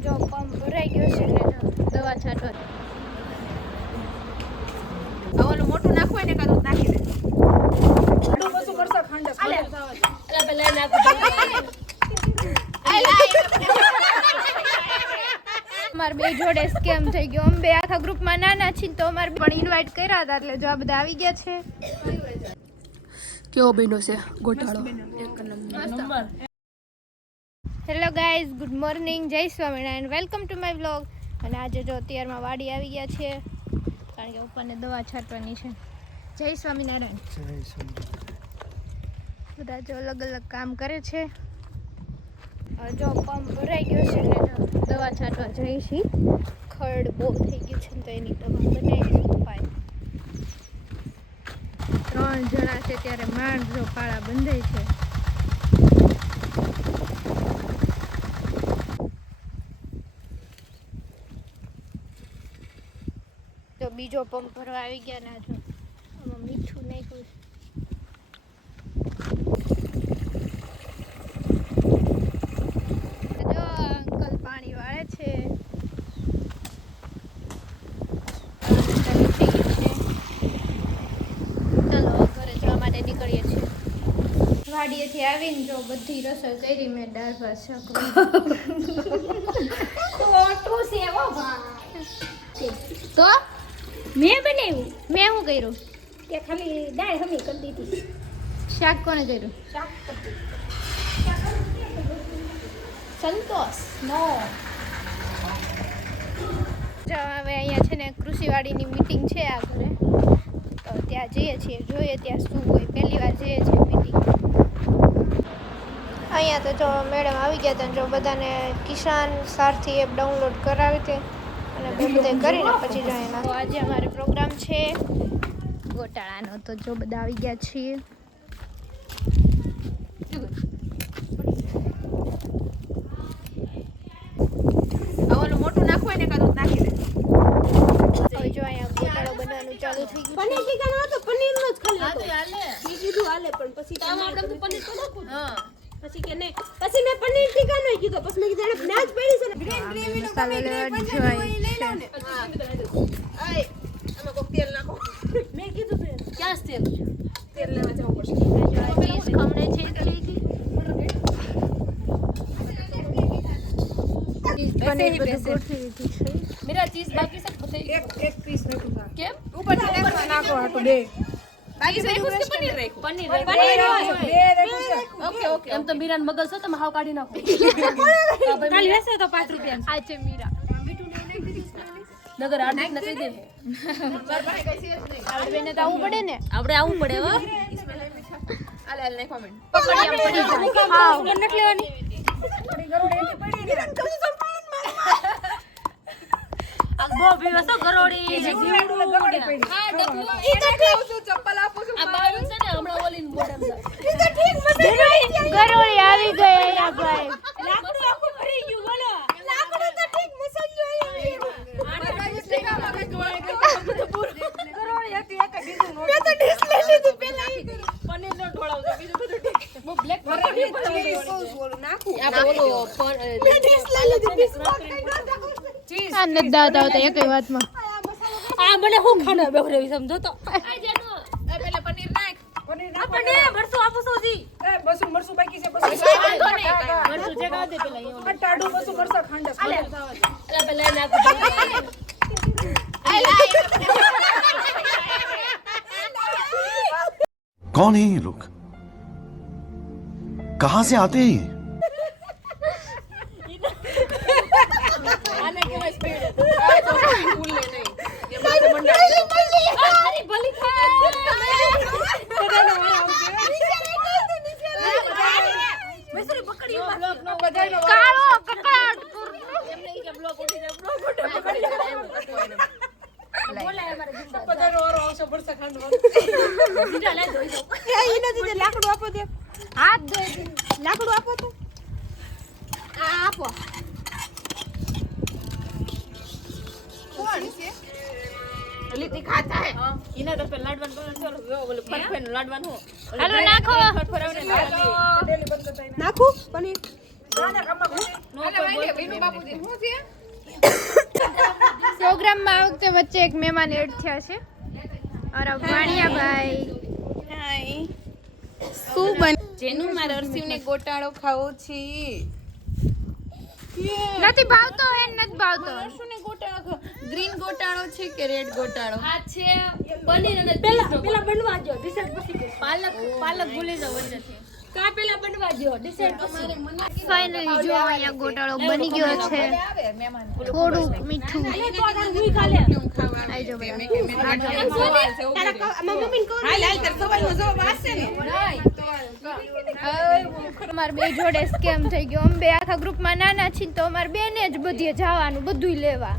જો પંપ ભરાઈ ગયો છે ને દવા છાંટવા ઓલું મોટું નાખવું ને કાદો નાખી દે બસો વર્ષા ખંડ પેલા અમાર બે જોડે સ્કેમ થઈ ગયો. અમે બે આખા ગ્રુપમાં નાના છીએ તો અમારે પણ ઇન્વાઇટ કર્યા હતા એટલે જો આ બધા આવી ગયા છે. કેવો બન્યો છે ગોટાળો એક number. Hello guys, good morning, જય Swaminarayan, welcome to my vlog. અને આજે જો અત્યારમાં વાડી આવી ગયા છે કારણ કે ઉપરને દવા છાંટવાની છે. જય સ્વામિનારાયણ. બધા જો અલગ અલગ કામ કરે છે. જો પંપ ભરાઈ ગયો છે ને દવા છાંટવા જઈ છીએ. ખડ બહુ થઈ ગયું છે તો એની દવા બનાવી ઉપાય. 3 જણા છે ત્યારે માંડ જો પાળા બંધાય છે. તો બીજો પંપ ભરવા આવી ગયા ના જો આમાં મીઠું નાખ્યું છે. જો અંકલ પાણી વાળે છે. ચાલો ઘરે જવા માટે નીકળીએ છીએ. વાડીએથી આવીને જો બધી રસોઈ કરી મેં દાળ ભાત શાક ખોટું છે ઓ ભાઈ. તો મેં બનાવ્યું મેં શું કર્યું? કે ખાલી દાળ હમી કરી દીધી. શાક કોને કર્યું? શાક કરી સંતોષ નો. જો હવે અહીંયા છે ને કૃષિવાડીની મીટિંગ છે આ ઘરે તો ત્યાં જઈએ છીએ. જોઈએ ત્યાં શું હોય. પહેલી વાર જઈએ છીએ મીટિંગ. અહીંયા તો જો મેડમ આવી ગયા હતા. જો બધાને કિસાન સારથી એપ ડાઉનલોડ કરાવી હતી અને બધે કરીને પછી જાય ના. તો આજે અમારે પ્રોગ્રામ છે ગોટાળાનો. તો જો બધા આવી ગયા છીએ. ઓલું મોટું નાખવું ને કાદો નાખી દે હવે જો અહીંયા ગોટાળો બનવાનું ચાલુ થઈ ગયું પનીર ટીકા નો હતો, પનીર નો જ ખાલી હા તો હતો. હાલે મેં કીધું હાલે પણ પછી તો આમાં આપણે તો પનીર તો નાખું હા પછી કે નહીં. પછી મેં પનીર ટીકા નો કીધું. પછી મેં કીધું એને ના જ પડી છે ને ગ્રીન ગ્રેવી નો મસાલો લેવા જોઈએ છે. આય આમાં કોક તેલ નાખો મેં કીધું તો ક્યાં છે તેલ લેવા જવું પડશે. ચીઝ ખમણે છે એટલે પનીર બધું ગોઠવી દીધું છે. मेरा चीज बाकी सब बताइए एक पीस रखूंगा केम ऊपर से नाखो हटो बे बाकी से रखो के पनीर रखो पनीर ओके ओके हम तो मीरा मगल से तो हाव काढी नाखो काल वेसे तो 5 रुपया આ છે મીરા. नगर आठ न કહી દે માર ભાઈ કઈ છે નહીં આપણે બેને તો આવવું પડે ને. આપણે આવું પડે હો આલે આલે કોમેન્ટ પકડી આમ પડી જાય. હા નથી લેવાની બો બીવસો કરોડી હા ડબલું ઈ તો ઠીક ચપ્પલ આપો છું આ બારું છે ને હમણાં ઓલીન બોડમ ઈ તો ઠીક મસાઈ ગરોળી આવી ગઈ અહીંયા ભાઈ. લાકડું આખું ભરી ગયું બોલો. લાકડું તો ઠીક મસાઈ ગયું. આને કઈ સ્ટેકા માં જોડે કરોડી હતી એક બીજું નો મેં તો ડીશ લઈ લીધી પેલા. પનીર નો ઢોળાવજો બીજું બધું ઠીક બો બ્લેક કરોડી સોસ બોલું નાખું આપણે ઓલો મેં ડીશ લઈ લીધી. ડીશ માં કઈ ન નાખું. ચીઝ આ નથી દાવતા આવતા એકય વાતમાં. આ મને હું ખાને બેહરેવી સમજો તો. આ જેનો એ પેલા પનીર નાખ પનીર નાખ આપણને મરસું આપો સોજી. એ બસું મરસું બાકી છે બસું વાંધો નહીં મરસું જગાવ દે પેલા આ ટાડું બસું મરસા ખાંડસ એલા પેલા નાખ कौन है ये लोग कहां से आते हैं ये આને કેવા સ્પીડ આ તો ફૂલ લે નહીં એ માથે મંડા અરે ભલી ખા બધાનો વાળો આવશે મેસરી પકડી બ્લોક નો બધાનો કાળો કકડાટ એમને ઈ કે બ્લોક ઉઠી જાય બ્લોક ઉઠે પકડી જાય બોલાય અમારે જિંદા બધાનો વાળો આવશે બરસા ખાંડો બીજા લે દોઈ દો એ ઈને દીધે લાકડું આપો દે. હાથ દે. લાકડું આપો તો. આ આપો. કોણ છે લીટી ખાતા હે ઇના તો પેલા લાડવાન કોણ છે ઓલો ફટફેન લાડવાન હો હાલો નાખો. ફટફરાવને લાડવા નાખું પનીર. પ્રોગ્રામમાં આ વખતે વચ્ચે એક મહેમાન એડ થયા છે અરે વાણિયાભાઈ. શું બન જેનું મારા અરસીવને ગોટાળો ખાવો છે નથી ભાવતો એ નથી ભાવતો. અરસુને ગોટાળો ગ્રીન ગોટાળો છે કે રેડ ગોટાળો? આ છે પનીર અને પેલા બનવા દો ડિસાઈડ પછી કરીશું. પાલક ભૂલી જાવ વચ્ચેથી. કા પેલા બનવા દો ડિસાઈડ પછી. ફાઇનલી જો અહીંયા ગોટાળો બની ગયો છે. થોડું મીઠું આઈ જો મમ્મીને કહો અમારે બે જોડે સ્કેમ થઈ ગયો. અમે બે આખા ગ્રુપમાં નાના છીએ તો અમારે બેને જ બધીએ જવાનું બધુંય લેવા.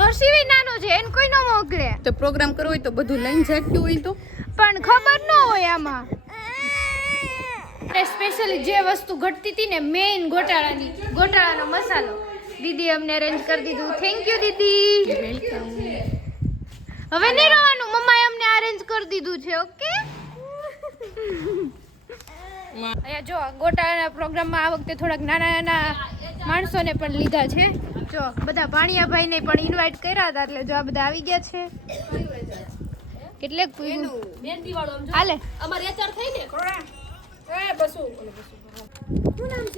હર્ષિવી નાનો છે એને કોઈ ન મોકલે તો પ્રોગ્રામ કરવો હોય તો બધું લઈને જતું હોય તો પણ ખબર ન હોય આમાં. સ્પેશિયલી જે વસ્તુ ઘટતી હતી ને મેઇન ગોટાળાનો મસાલો દીદી અમને અરેન્જ કરી દીધું. થેન્ક યુ દીદી. હવે નહીં રહેવાનું મમ્માએ અમને અરેન્જ કરી દીધું છે. ઓકે અહીંયા જો ગોટાળાના પ્રોગ્રામમાં આ વખતે થોડાક નાના માણસોને પણ લીધા છે. જો બધા ભાણિયાભાઈને પણ ઇન્વાઇટ કર્યા હતા એટલે જો આ બધા આવી ગયા છે. કેટલેક મહેંદી વાળો આમ જો હાલે અમારે એચાર થઈ ને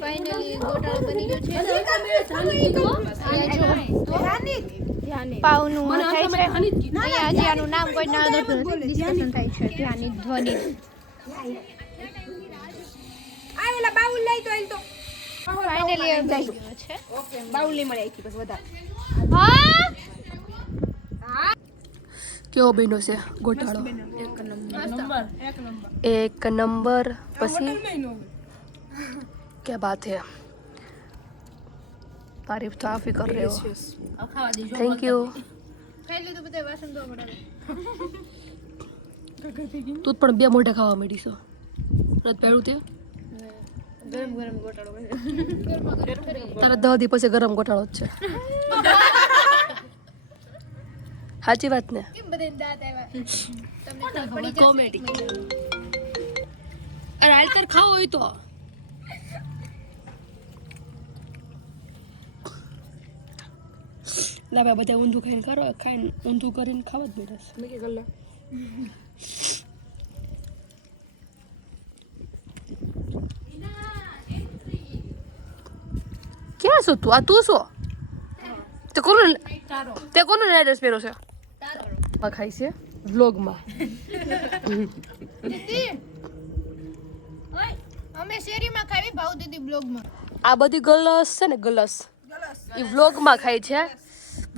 ફાઇનલી ગોટાળો બની ગયો છે. પાવનું થાય છે અહીંયા હજી આનું નામ કોઈ ના ડિસ્કશન થાય છે. ધ્યાની ધ્વનિ આવેલા બાઉલ લઈ તો એલ તો ફાઇનલી બની ગયો છે. બાઉલ લઈ મળે આખી બસ વધારે. હા કેવો બન્યો છે ગોટાળો? એક નંબર. પછી क्या बात है, तारीफ तो आप ही कर रहे हो. Thank you. ખાઈ તો બધા વાસણ ધોવા પડે. તું પણ બે મોઢા ખાવા માંડી છો. રત પહેરું તે ગરમ ગોટાળો તારા 10 દી પછી ગરમ ગોટાળો જ છે. સાચી વાત ને? કેમ બધા દાંત આવ્યા તમને કોમેડી. અરે હાલ તાર ખાવો હોય તો લાવ્યા બધા ઊંધું ખાઈને ઊંધું કરીને ખાવા જ બેઠા. ક્યાં છો તું? આ તું છો? તે કોનું ડ્રેસ પહેર્યો છે? ખાય છે વ્લોગમાં. અમે શેરીમાં ખાવી ભાવ દીદી બ્લોગમાં. આ બધી ગલસ છે ને ગલસ એ વ્લોગમાં ખાય છે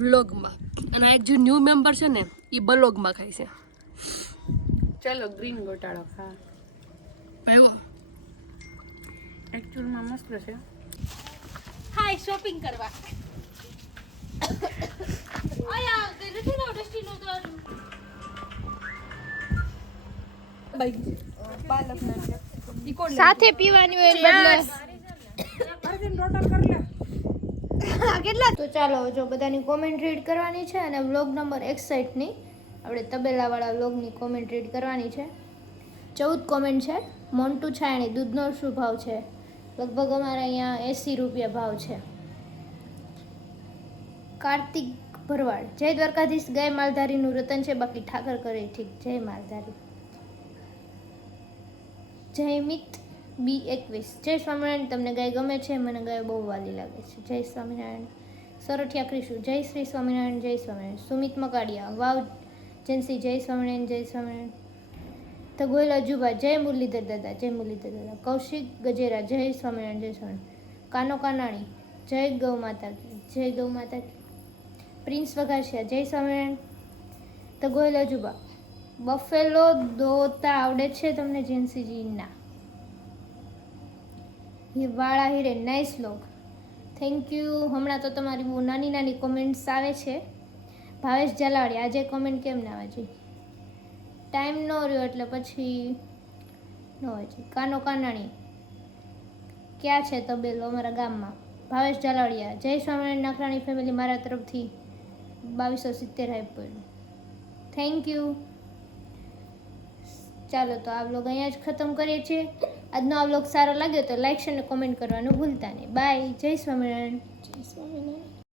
વ્લોગમાં. અને આ એક જે ન્યૂ મેમ્બર છે ને એ બ્લોગમાં ખાય છે. ચલો ગ્રીન ગોટાળો ખા. આવ્યો એકચ્યુઅલમાં મસ્ત છે. હાય શોપિંગ કરવા. આયા તે નથી ના ડસ્ટીનો તો સાથે પીવાની હોય બદલે કેટલા. તો ચાલો જો બધાની કોમેન્ટ રીડ કરવાની છે અને વ્લોગ નંબર 61 ની આપણે તબેલાવાળા વ્લોગની કોમેન્ટ રીડ કરવાની છે. 14 કોમેન્ટ છે. મોન્ટુ છાયણી દૂધનો શું ભાવ છે? લગભગ અમારે અહીંયા 80 રૂપિયા ભાવ છે. કાર્તિક ભરવાડ જય દ્વારકાધીશ. ગાય માલધારીનું રતન છે બાકી ઠાકર કરે ઠીક. જય માલધારી. જય મિત B21 જય સ્વામિનારાયણ. તમને ગાય ગમે છે? મને ગાય બહુ વાલી લાગે છે. જય સ્વામિનારાયણ. સરઠિયા ક્રિશુ જય શ્રી સ્વામિનારાયણ. જય સ્વામિનારાયણ. સુમિત મકાડિયા વાવ જેન્સી જય સ્વામિનારાયણ. જય સ્વામિનારાયણ. તો ગોયલ અજુબા જય મુરલીધર દાદા. જય મુરલીધર દાદા. કૌશિક ગજેરા જય સ્વામિનારાયણ. જય સ્વામિનારાયણ. કાનો કાનાણી જય ગૌ માતા કી. જય ગૌ માતા કી. પ્રિન્સ વઘાસિયા જય સ્વામિનારાયણ. તો ગોયલ અજુબા બફેલો દોતા આવડે છે તમને જેન્સીજી? ના. વાળા હિરે નાઇસ લોગ. Thank you. હમણાં તો તમારી બહુ નાની નાની કોમેન્ટ્સ આવે છે. ભાવેશ જલાવાડી આજે કોમેન્ટ કેમ ના આવે છે? ટાઈમ ન રહ્યો એટલે પછી ન હોય છે. કાનો કાનાણી ક્યાં છે તબેલો? અમારા ગામમાં. ભાવેશ જલાવડિયા જય સ્વામિનારાયણ. નાખરાણી ફેમિલી મારા તરફથી 2270 આપ્યું. Thank you. ચાલો તો આ વ્લોગ અહીંયા જ ખતમ કરીએ છીએ. આજનો આ વ્લોગ સારો લાગ્યો તો લાઈક શેર અને કોમેન્ટ કરવાનું ભૂલતા નહીં. બાય. જય સ્વામિનારાયણ.